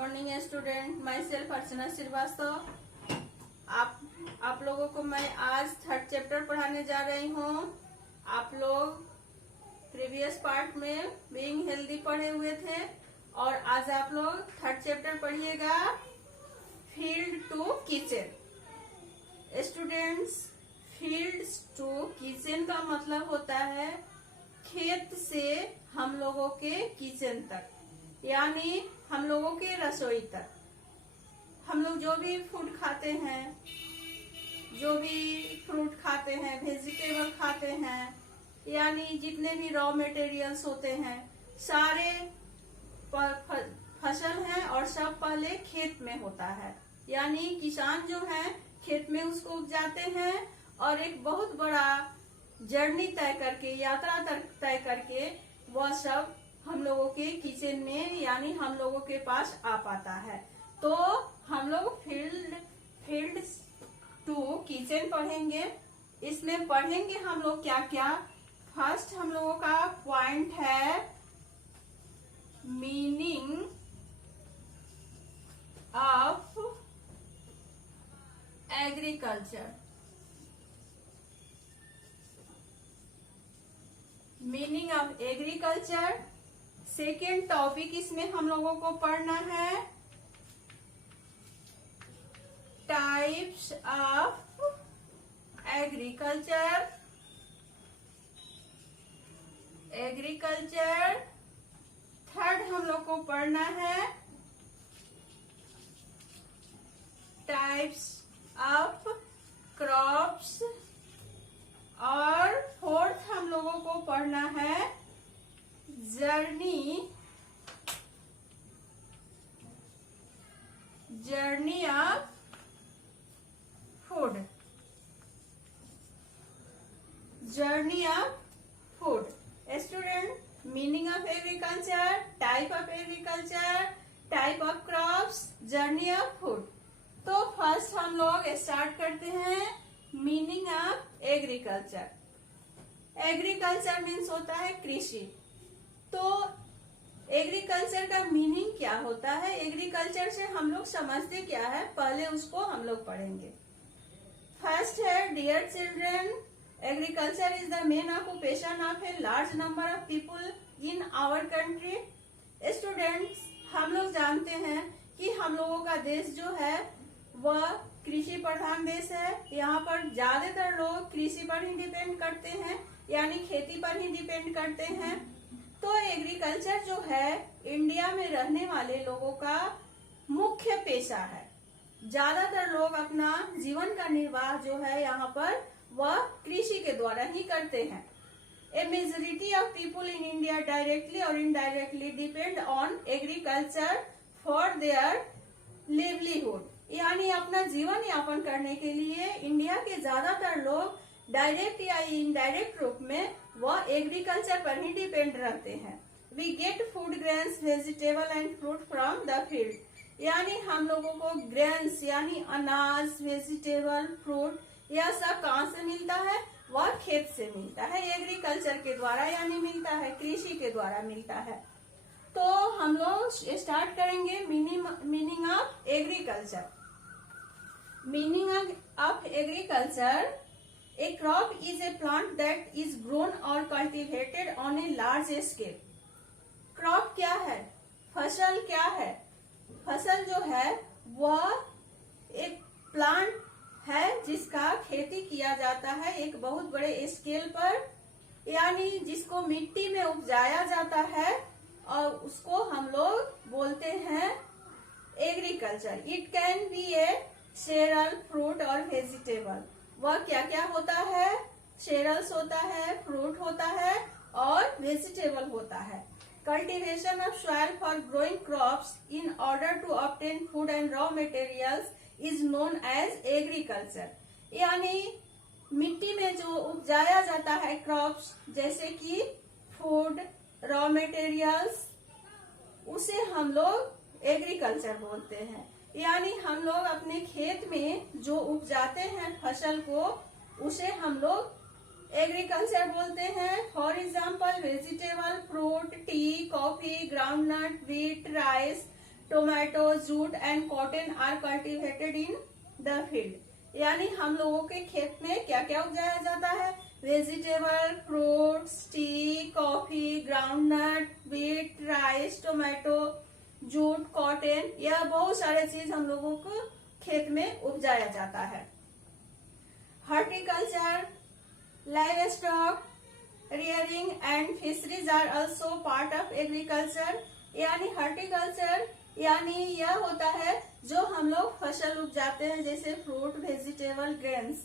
Morning student, my self अर्चना श्रीवास्तव। आप लोगों को मैं आज थर्ड चैप्टर पढ़ाने जा रही हूँ। आप लोग प्रीवियस पार्ट में बीइंग हेल्दी पढ़े हुए थे और आज आप लोग थर्ड चैप्टर पढ़िएगा, field to kitchen. Students, field to kitchen का मतलब होता है खेत से हम लोगों के किचन तक, यानी हम लोगों के रसोई तक। हम लोग जो भी फूड खाते हैं, जो भी फ्रूट खाते हैं, वेजिटेबल खाते हैं, यानी जितने भी रॉ मटेरियल्स होते हैं, सारे फसल हैं और सब पहले खेत में होता है। यानी किसान जो है खेत में उसको उपजाते हैं और एक बहुत बड़ा जर्नी तय करके, यात्रा तय करके वह सब हम लोगों के किचन में यानी हम लोगों के पास आ पाता है। तो हम लोग फील्ड टू किचन पढ़ेंगे। इसमें पढ़ेंगे हम लोग क्या क्या। फर्स्ट हम लोगों का पॉइंट है meaning of agriculture. Meaning of agriculture. Second topic इसमें हम लोगों को पढ़ना है टाइप्स ऑफ एग्रीकल्चर। थर्ड हम लोग को पढ़ना है टाइप्स ऑफ क्रॉप्स। और फोर्थ हम लोगों को पढ़ना है journey of food. Student, meaning of agriculture, type of agriculture, type of crops, journey of food. तो फर्स्ट हम लोग स्टार्ट करते हैं meaning of agriculture. Agriculture means होता है कृषि। तो एग्रीकल्चर का मीनिंग क्या होता है, एग्रीकल्चर से हम लोग समझते क्या है, पहले उसको हम लोग पढ़ेंगे। फर्स्ट है dear children, agriculture is the main occupation of a large number of people in our country. Students, हम लोग जानते हैं कि हम लोगों का देश जो है वह कृषि प्रधान देश है। यहाँ पर ज्यादातर लोग कृषि पर ही डिपेंड करते हैं, यानी खेती पर ही डिपेंड करते हैं। तो एग्रीकल्चर जो है इंडिया में रहने वाले लोगों का मुख्य पेशा है। ज्यादातर लोग अपना जीवन का निर्वाह जो है यहाँ पर वह कृषि के द्वारा ही करते हैं। A majority of people in India directly और indirectly depend on agriculture for their livelihood. यानी अपना जीवन यापन करने के लिए इंडिया के ज्यादातर लोग डायरेक्ट या इनडायरेक्ट रूप में वह एग्रीकल्चर पर ही डिपेंड रहते हैं। We get food, grains, vegetable and fruit from the field. यानी हम लोगों को ग्रेन्स यानी अनाज, वेजिटेबल, फ्रूट यह सब कहाँ से मिलता है, वह खेत से मिलता है, एग्रीकल्चर के द्वारा यानी मिलता है, कृषि के द्वारा मिलता है। तो हम लोग स्टार्ट करेंगे meaning of agriculture. Meaning of agriculture, a crop is a plant that is grown or cultivated on a large scale. crop क्या है, फसल क्या है। फसल जो है वह एक प्लांट है जिसका खेती किया जाता है एक बहुत बड़े स्केल पर, यानी जिसको मिट्टी में उपजाया जाता है और उसको हम लोग बोलते हैं agriculture. It can be A cereal, fruit और वेजिटेबल। वह क्या क्या होता है, सेरल्स होता है, फ्रूट होता है और वेजिटेबल होता है। Cultivation of soil for growing crops in order to obtain food and raw materials is known as agriculture. यानी मिट्टी में जो उपजाया जाता है क्रॉप्स जैसे कि फूड, रॉ मटेरियल्स, उसे हम लोग एग्रीकल्चर बोलते हैं। यानी हम लोग अपने खेत में जो उपजाते हैं फसल को, उसे हम लोग एग्रीकल्चर बोलते हैं। For example vegetable, fruit, tea, coffee, groundnut, wheat, rice, tomato, jute and cotton are cultivated in the field. यानी हम लोगों के खेत में क्या क्या उगाया जाता है? Vegetable, fruits, T, coffee, groundnut, wheat, rice, tomato, jute, cotton, यह बहुत सारे चीज हम लोगों को खेत में उपजाया जाता है। Horticulture, live stock rearing and fisheries are also part of agriculture। यानी हॉर्टिकल्चर यानी यह होता है जो हम लोग फसल उपजाते हैं जैसे फ्रूट, वेजिटेबल, ग्रेन्स।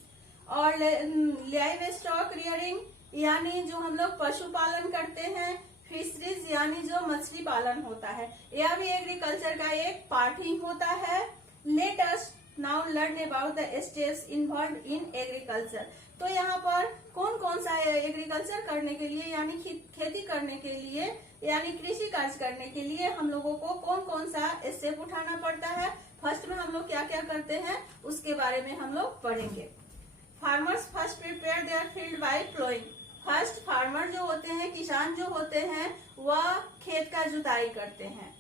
और लाइव स्टॉक रियरिंग यानी जो हम लोग पशुपालन करते हैं। फिशरीज यानी जो मछली पालन होता है, यह भी एग्रीकल्चर का एक पार्ट ही होता है। Let us now learn about the steps involve in agriculture. तो यहाँ पर कौन कौन सा एग्रीकल्चर करने के लिए यानी खेती करने के लिए यानी कृषि कार्य करने के लिए हम लोगों को कौन कौन सा स्टेप उठाना पड़ता है, फर्स्ट में हम लोग क्या क्या करते हैं उसके बारे में हम लोग पढ़ेंगे। Farmers first prepare their field by ploughing. First farmer जो होते हैं, किसान जो होते हैं, वह खेत का जुताई करते हैं।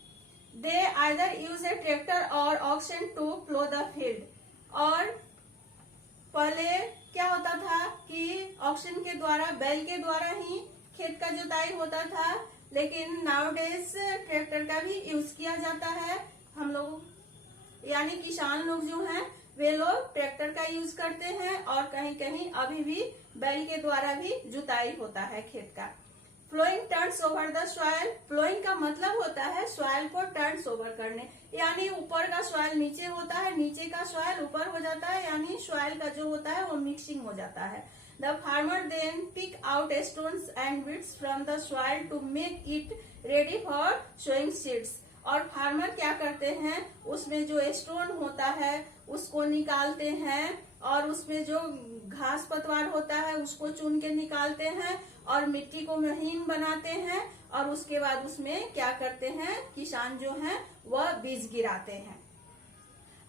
They either use a tractor or oxen to plough the field. और पहले क्या होता था कि ऑक्सन के द्वारा, बैल के द्वारा ही खेत का जुताई होता था, लेकिन नाउडेज ट्रैक्टर का भी यूज किया जाता है। हम लोग यानी किसान लोग जो हैं वे लोग ट्रैक्टर का यूज करते हैं और कहीं कहीं अभी भी बैल के द्वारा भी जुताई होता है खेत का। Ploughing turns over the soil. Ploughing का मतलब होता है सॉइल को टर्न्स ओवर करने, यानी ऊपर का सॉइल नीचे होता है, नीचे का सॉइल ऊपर हो जाता है, यानी सॉइल का जो होता है वो मिक्सिंग हो जाता है। The farmer then pick out stones and weeds from the soil to make it ready for sowing seeds. और फार्मर क्या करते हैं, उसमें जो स्टोन होता है उसको निकालते हैं और उसमें जो घास पतवार होता है उसको चुन के निकालते हैं और मिट्टी को महीन बनाते हैं और उसके बाद उसमें क्या करते हैं, किसान जो हैं वह बीज गिराते हैं।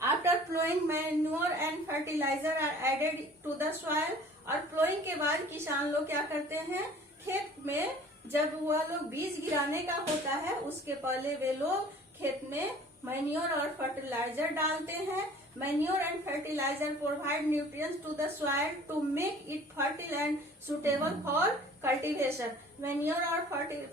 After ploughing manure and fertilizer are added to the soil. और प्लोइंग के बाद किसान लोग क्या करते हैं, खेत में जब वह लोग बीज गिराने का होता है उसके पहले वे लोग खेत में मैन्योर और फर्टिलाइजर डालते हैं। Manure and fertilizer provide nutrients to the soil to make it fertile and suitable for cultivation. Manure और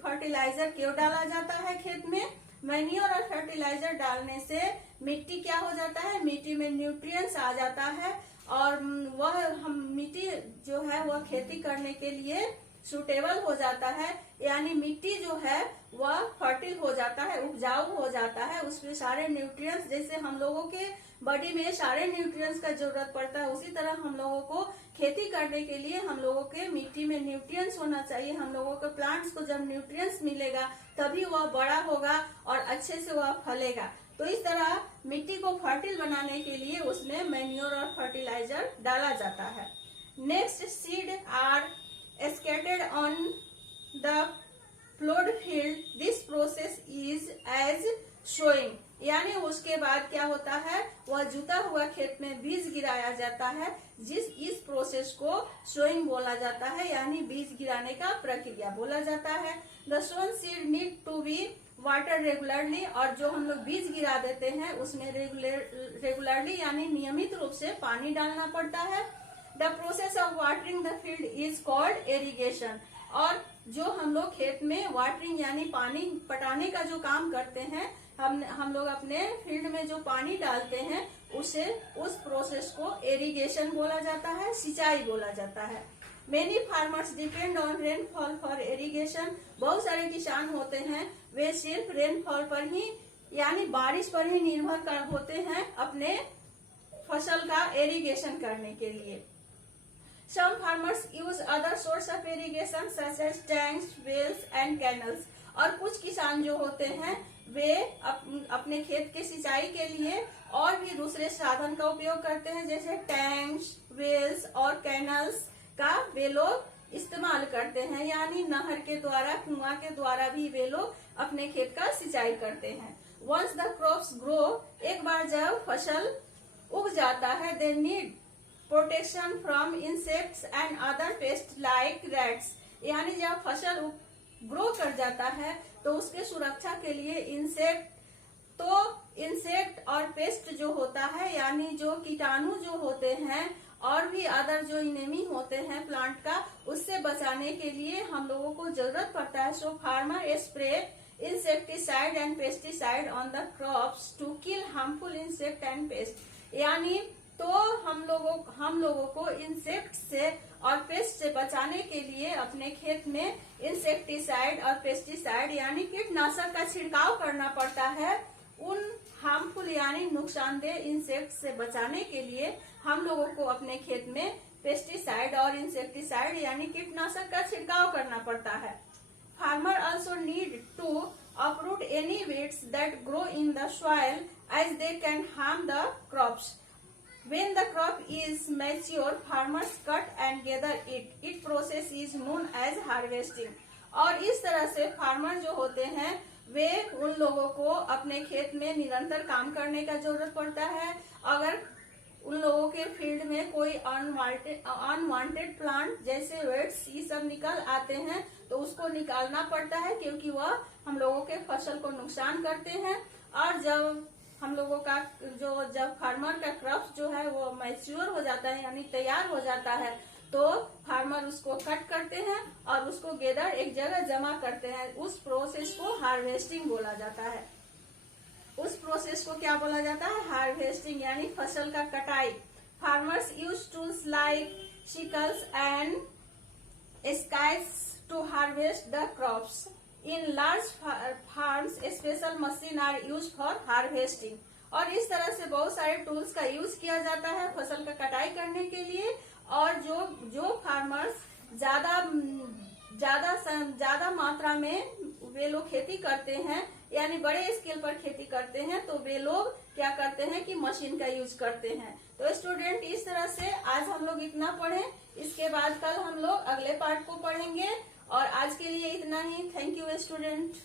फर्टिलाइजर क्यों डाला जाता है खेत में? मैन्योर और फर्टिलाइजर डालने से मिट्टी क्या हो जाता है, मिट्टी में न्यूट्रिएंट्स आ जाता है और वह हम मिट्टी जो है वह खेती करने के लिए सुटेबल हो जाता है, यानी मिट्टी जो है वह फर्टिल हो जाता है, उपजाऊ हो जाता है। उसमें सारे न्यूट्रिएंट्स, जैसे हम लोगों के बॉडी में सारे न्यूट्रिएंट्स का जरूरत पड़ता है, उसी तरह हम लोगों को खेती करने के लिए हम लोगों के मिट्टी में न्यूट्रिएंट्स होना चाहिए। हम लोगों के प्लांट्स को जब न्यूट्रिएंट्स मिलेगा तभी वह बड़ा होगा और अच्छे से वह फलेगा। तो इस तरह मिट्टी को फर्टिल बनाने के लिए उसमें मैन्योर और फर्टिलाइजर डाला जाता है। Next, seed are scattered on the plowed field. This process is as sowing। यानी उसके बाद क्या होता है, वह जुता हुआ खेत में बीज गिराया जाता है, इस प्रोसेस को सोइंग बोला जाता है, यानी बीज गिराने का प्रक्रिया बोला जाता है। The sown seed need to be water regularly. और जो हम लोग बीज गिरा देते हैं उसमें रेगुलरली यानी नियमित रूप से पानी डालना पड़ता है। The process of watering the field is called irrigation. और जो हम लोग खेत में वाटरिंग यानी पानी पटाने का जो काम करते हैं, हम लोग अपने फील्ड में जो पानी डालते हैं उस प्रोसेस को इरिगेशन बोला जाता है, सिंचाई बोला जाता है। Many farmers depend on rainfall for irrigation. बहुत सारे किसान होते हैं वे सिर्फ रेनफॉल पर ही यानी बारिश पर ही निर्भर होते हैं अपने फसल का इरिगेशन करने के लिए। Some farmers use other source of irrigation such as tanks, wells and canals। और कुछ किसान जो होते हैं वे अपने खेत के सिंचाई के लिए और भी दूसरे साधन का उपयोग करते हैं, जैसे टैंक्स, वेल्स और कैनल्स का वे लोग इस्तेमाल करते हैं, यानी नहर के द्वारा, कुआं के द्वारा भी वे लोग अपने खेत का सिंचाई करते हैं। Once the crops grow, एक बार जब फसल उग जाता है, they need protection from insects and other paste like rats. यानी जब फसल ग्रो कर जाता है तो उसके सुरक्षा के लिए इंसेक्ट तो और पेस्ट जो होता है यानी जो कीटाणु जो होते हैं और भी अदर जो इनेमी होते हैं प्लांट का, उससे बचाने के लिए हम लोगों को जरूरत पड़ता है। So farmer spray insecticide and pesticide on the crops to kill harmful insect and pest. यानी तो हम लोगों को इंसेक्ट से और पेस्ट से बचाने के लिए अपने खेत में इंसेक्टिसाइड और पेस्टिसाइड यानी कीटनाशक का छिड़काव करना पड़ता है। उन हार्मफुल यानी नुकसानदेह इंसेक्ट से बचाने के लिए हम लोगों को अपने खेत में पेस्टिसाइड और इंसेक्टिसाइड यानी कीटनाशक का छिड़काव करना पड़ता है। Farmer also need to uproot any weeds that grow in the soil as they can harm the crops. When the crop is mature, farmers cut and gather it. It process is known as harvesting. और इस तरह से farmer जो होते हैं वे उन लोगों को अपने खेत में निरंतर काम करने का जरूरत पड़ता है। अगर उन लोगों के फील्ड में कोई अनवांटेड प्लांट जैसे वेट्स ये सब निकल आते हैं तो उसको निकालना पड़ता है, क्योंकि वह हम लोगों के फसल को नुकसान करते हैं। और जब हम लोगों का जब फार्मर का क्रॉप जो है वो मैच्योर हो जाता है यानी तैयार हो जाता है, तो फार्मर उसको कट करते हैं और उसको गैदर एक जगह जमा करते हैं। उस प्रोसेस को हार्वेस्टिंग बोला जाता है। उस प्रोसेस को क्या बोला जाता है? हार्वेस्टिंग यानी फसल का कटाई। Farmers use tools like sickles and scythes to harvest the crops. In large farms special machine are use for harvesting. और इस तरह से बहुत सारे टूल्स का यूज किया जाता है फसल का कटाई करने के लिए। और जो फार्मर्स ज्यादा मात्रा में वे लोग खेती करते हैं यानी बड़े स्केल पर खेती करते हैं, तो वे लोग क्या करते हैं कि मशीन का यूज करते हैं। तो स्टूडेंट इस तरह से आज हम लोग इतना पढ़ें, इसके बाद कल हम लोग अगले पार्ट को पढ़ेंगे। और आज के लिए इतना ही। Thank you student.